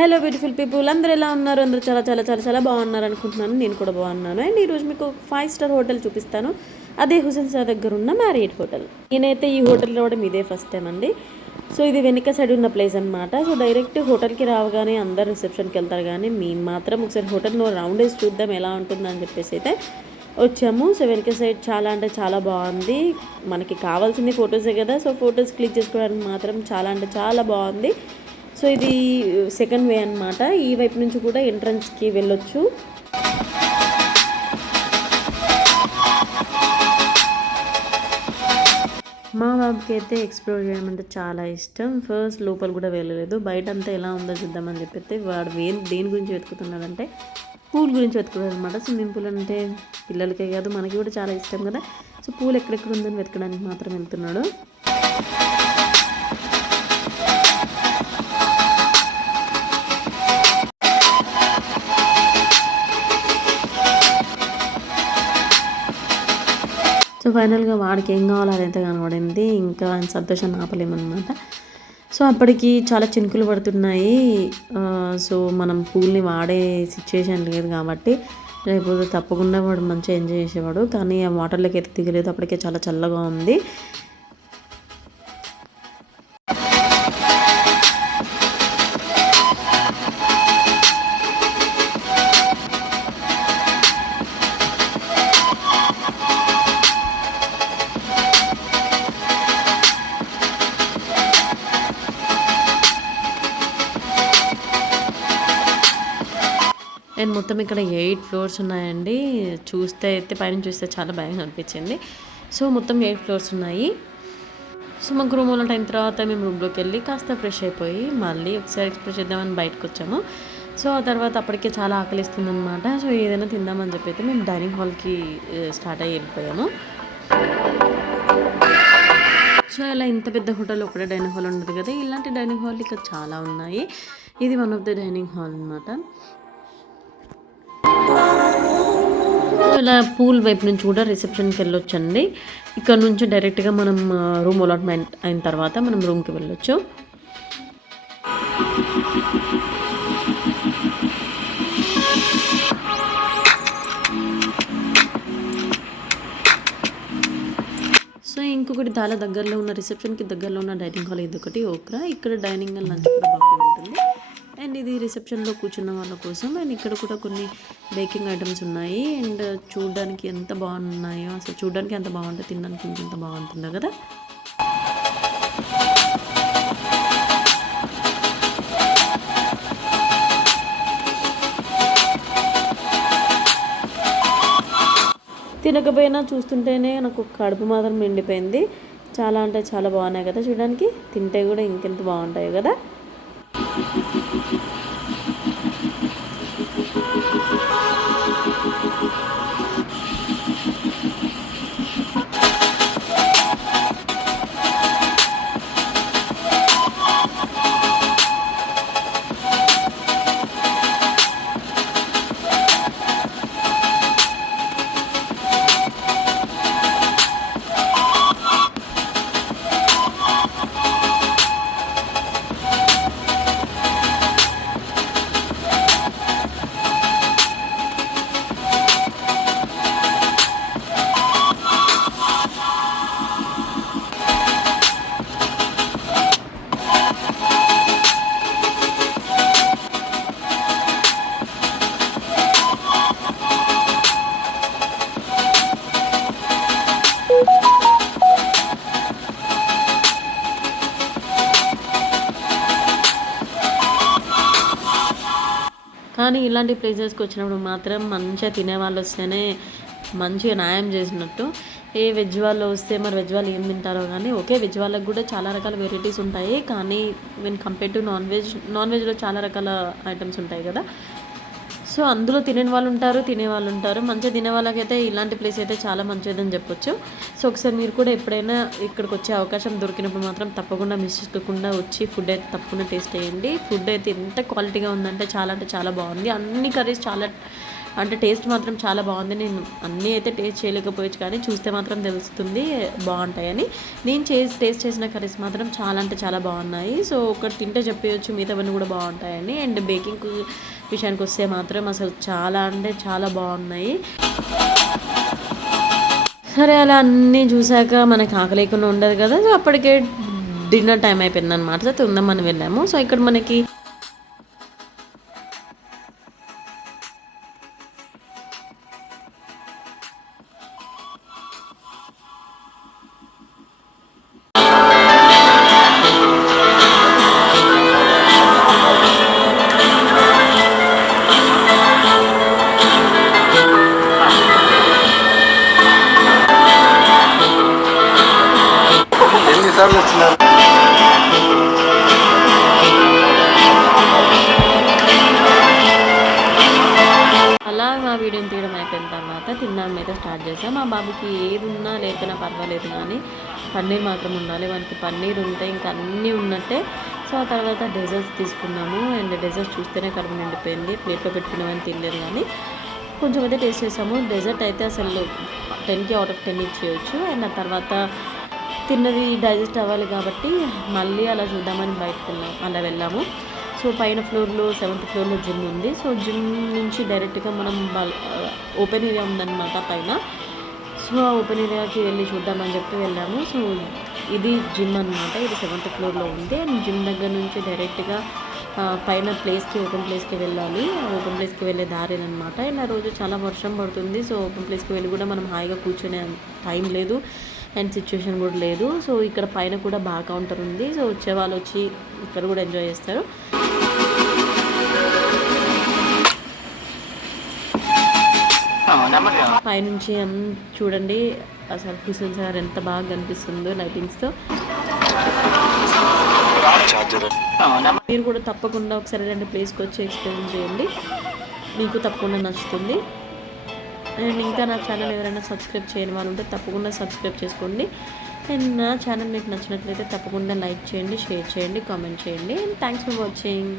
Hello beautiful people, అందరూ ఎలా ఉన్నారు? అందరూ చాలా చాలా చాలా చాలా బాగున్నారు అనుకుంటున్నాను. నేను కూడా బాగున్నాను. అండ్ ఈరోజు మీకు 5 స్టార్ హోటల్ చూపిస్తాను. అదే హుసేన్ సార్ దగ్గర ఉన్న మ్యారియట్ హోటల్. నేనైతే ఈ హోటల్ రావడం ఇదే ఫస్ట్ టైం అండి. సో ఇది వెనుక సైడ్ ఉన్న ప్లేస్ అనమాట. సో డైరెక్ట్ హోటల్కి రావగానే అందరు రిసెప్షన్కి వెళ్తారు, కానీ మేము మాత్రం ఒకసారి హోటల్ను రౌండ్ వేసి చూద్దాం ఎలా ఉంటుందని చెప్పేసి అయితే వచ్చాము. సో వెనక సైడ్ చాలా అంటే చాలా బాగుంది. మనకి కావాల్సింది ఫొటోసే కదా. సో ఫొటోస్ క్లిక్ చేసుకోవడానికి మాత్రం చాలా అంటే చాలా బాగుంది. సో ఇది సెకండ్ వే అనమాట. ఈ వైపు నుంచి కూడా ఎంట్రన్స్కి వెళ్ళొచ్చు. మా బాబుకి అయితే ఎక్స్ప్లోర్ చేయడం అంటే చాలా ఇష్టం. ఫస్ట్ లోపల కూడా వెళ్ళలేదు, బయట అంతా ఎలా ఉందో చూద్దామని చెప్పి వాడు దేని గురించి వెతుకుతున్నాడంటే పూల్ గురించి వెతుకుతాడు అనమాట. స్విమ్మింగ్ పూల్ అంటే పిల్లలకే కాదు మనకి కూడా చాలా ఇష్టం కదా. సో పూల్ ఎక్కడెక్కడ ఉందని వెతకడానికి మాత్రం వెళ్తున్నాడు. సో ఫైనల్గా వాడికి ఏం కావాలో అదైతే కనబడింది. ఇంకా ఆయన సంతోషాన్ని ఆపలేమన్నమాట. సో అప్పటికి చాలా చినుకులు పడుతున్నాయి. సో మనం పూల్ని వాడే సిచ్యువేషన్ లేదు కాబట్టి లేకపోతే తప్పకుండా వాడు మంచిగా ఎంజాయ్ చేసేవాడు. కానీ ఆ వాటర్లోకి అయితే దిగలేదు. అప్పటికే చాలా చల్లగా ఉంది. అండ్ మొత్తం ఇక్కడ 8 ఫ్లోర్స్ ఉన్నాయండి. చూస్తే అయితే పైన చూస్తే చాలా భయంగా అనిపించింది. సో మొత్తం 8 ఫ్లోర్స్ ఉన్నాయి. సో మాకు రూమ్ ఉన్న టైం తర్వాత మేము రూమ్లోకి వెళ్ళి కాస్త ఫ్రెష్ అయిపోయి మళ్ళీ ఒకసారి ఎక్స్ప్లోర్ చేద్దామని బయటకు వచ్చాము. సో ఆ తర్వాత అప్పటికే చాలా ఆకలిస్తుంది అనమాట. సో ఏదైనా తిందామని చెప్పి అయితే మేము డైనింగ్ హాల్కి స్టార్ట్ అయ్యి వెళ్ళిపోయాము. సో ఇలా ఇంత పెద్ద హోటల్ ఒకటే డైనింగ్ హాల్ ఉండదు కదా. ఇలాంటి డైనింగ్ హాల్ ఇక్కడ చాలా ఉన్నాయి. ఇది one of the dining hall అనమాట. ఇలా పూల్ వైపు నుంచి కూడా రిసెప్షన్కి వెళ్ళొచ్చండి. ఇక్కడ నుంచి డైరెక్ట్గా మనం రూమ్ అలాట్మెంట్ అయిన తర్వాత మనం రూమ్కి వెళ్ళొచ్చు. సో ఇంకొకటి చాలా దగ్గరలో ఉన్న రిసెప్షన్కి దగ్గరలో ఉన్న డైనింగ్ హాల్ ఇది ఒకటి ఓక్రా. ఇక్కడ డైనింగ్ హాల్ లంచ్ కూడా బాగా ఉంటుంది. అండ్ ఇది రిసెప్షన్లో కూర్చున్న వాళ్ళ కోసం. అండ్ ఇక్కడ కూడా కొన్ని బేకింగ్ ఐటమ్స్ ఉన్నాయి. అండ్ చూడడానికి ఎంత బాగున్నాయో, అసలు చూడడానికి ఎంత బాగుంటుంది, తినడానికి ఇంకెంత బాగుంటుందో కదా. తినకపోయినా చూస్తుంటేనే నాకు కడుపు మాత్రం నిండిపోయింది. చాలా అంటే చాలా బాగున్నాయి కదా చూడడానికి. తింటే కూడా ఇంకెంత బాగుంటాయి కదా. కానీ ఇలాంటి ప్లేసెస్కి వచ్చినప్పుడు మాత్రం మంచిగా తినేవాళ్ళు వస్తేనే మంచిగా న్యాయం చేసినట్టు. ఏ వెజ్ వాళ్ళు వస్తే మరి వెజ్ వాళ్ళు ఏం తింటారో కానీ, ఓకే వెజ్ వాళ్ళకి కూడా చాలా రకాల వెరైటీస్ ఉంటాయి. కానీ వెన్ కంపేర్ టు నాన్ వెజ్లో చాలా రకాల ఐటమ్స్ ఉంటాయి కదా. సో అందులో తినే వాళ్ళు ఉంటారు. మంచిగా తినే వాళ్ళకైతే ఇలాంటి ప్లేస్ అయితే చాలా మంచిదని చెప్పొచ్చు. సో ఒకసారి మీరు కూడా ఎప్పుడైనా ఇక్కడికి వచ్చే అవకాశం దొరికినప్పుడు మాత్రం తప్పకుండా మిస్ చేసుకోకుండా వచ్చి ఫుడ్ అయితే తప్పకుండా టేస్ట్ చేయండి. ఫుడ్ అయితే ఎంత క్వాలిటీగా ఉందంటే చాలా అంటే చాలా బాగుంది. అన్ని కర్రీస్ చాలా అంటే టేస్ట్ మాత్రం చాలా బాగుంది. నేను అన్నీ అయితే టేస్ట్ చేయలేకపోవచ్చు, కానీ చూస్తే మాత్రం తెలుస్తుంది బాగుంటాయని. నేను టేస్ట్ చేసిన కర్రీస్ మాత్రం చాలా అంటే చాలా బాగున్నాయి. సో ఒకటి తింటే చెప్పేయచ్చు మిగతావన్నీ కూడా బాగుంటాయని. అండ్ బేకింగ్ విషయానికి వస్తే మాత్రం అసలు చాలా అంటే చాలా బాగున్నాయి. సరే అలా అన్నీ చూసాక మనకి ఆకలి లేకుండా ఉండదు కదా. సో అప్పటికే డిన్నర్ టైం అయిపోయింది అనమాట. సో తిందామని వెళ్ళాము. సో ఇక్కడ మనకి ఎన్నిసార్లు వచ్చినారు? అలా మా వీడియోని తీయడం అయిపోయిన తర్వాత తినడం అయితే స్టార్ట్ చేసాం. మా బాబుకి ఏది ఉన్నా లేకపోయినా పర్వాలేదు, కానీ పన్నీర్ మాత్రం ఉండాలి. మనకి పన్నీర్ ఉంటే ఇంకా అన్నీ ఉన్నట్టే. సో ఆ తర్వాత డెజర్ట్స్ తీసుకున్నాము. అండ్ డెజర్ట్స్ చూస్తేనే కడుపు నిండిపోయింది. ప్లేట్లో పెట్టుకున్నామని తినలేదు, కానీ కొంచెం అయితే టేస్ట్ చేసాము. డెజర్ట్ అయితే అసలు 10కి అవుట్ ఆఫ్ 10 ఇచ్చేయచ్చు. అండ్ ఆ తర్వాత తిన్నది డైజెస్ట్ అవ్వాలి కాబట్టి మళ్ళీ అలా చూద్దామని బయటకు అలా వెళ్ళాము. సో పైన ఫ్లోర్లో 7th ఫ్లోర్లో జిమ్ ఉంది. సో జిమ్ నుంచి డైరెక్ట్గా మనం ఓపెన్ ఏరియా ఉందన్నమాట పైన. సో ఆ ఓపెన్ ఏరియాకి వెళ్ళి చూద్దామని చెప్పి వెళ్ళాము. సో ఇది జిమ్ అనమాట. ఇది 7th ఫ్లోర్లో ఉంది. అండ్ జిమ్ దగ్గర నుంచి డైరెక్ట్గా పైన ఓపెన్ ప్లేస్కి వెళ్ళాలి. ఓపెన్ ప్లేస్కి వెళ్ళే దారేనమాట. అండ్ ఆ రోజు చాలా వర్షం పడుతుంది. సో ఓపెన్ ప్లేస్కి వెళ్ళి కూడా మనం హాయిగా కూర్చొనే టైం లేదు అండ్ సిచ్యువేషన్ కూడా లేదు. సో ఇక్కడ పైన కూడా బాగా కౌంటర్ ఉంది. సో వచ్చే వాళ్ళు వచ్చి ఇక్కడ కూడా ఎంజాయ్ చేస్తారు. పైనుంచి చూడండి అసలు హుస్సేన్ సాగర్ ఎంత బాగా కనిపిస్తుందో లైటింగ్స్తో. మీరు కూడా తప్పకుండా ఒకసారి ఇలాంటి ప్లేస్కి వచ్చి ఎక్స్పీరియన్స్ చేయండి, మీకు తప్పకుండా నచ్చుతుంది. అండ్ ఇంకా నా ఛానల్ ఎవరైనా సబ్స్క్రైబ్ చేయని వాళ్ళు ఉంటే తప్పకుండా సబ్స్క్రైబ్ చేసుకోండి. అండ్ నా ఛానల్ మీకు నచ్చినట్లయితే తప్పకుండా లైక్ చేయండి, షేర్ చేయండి, కామెంట్ చేయండి. And thanks for watching.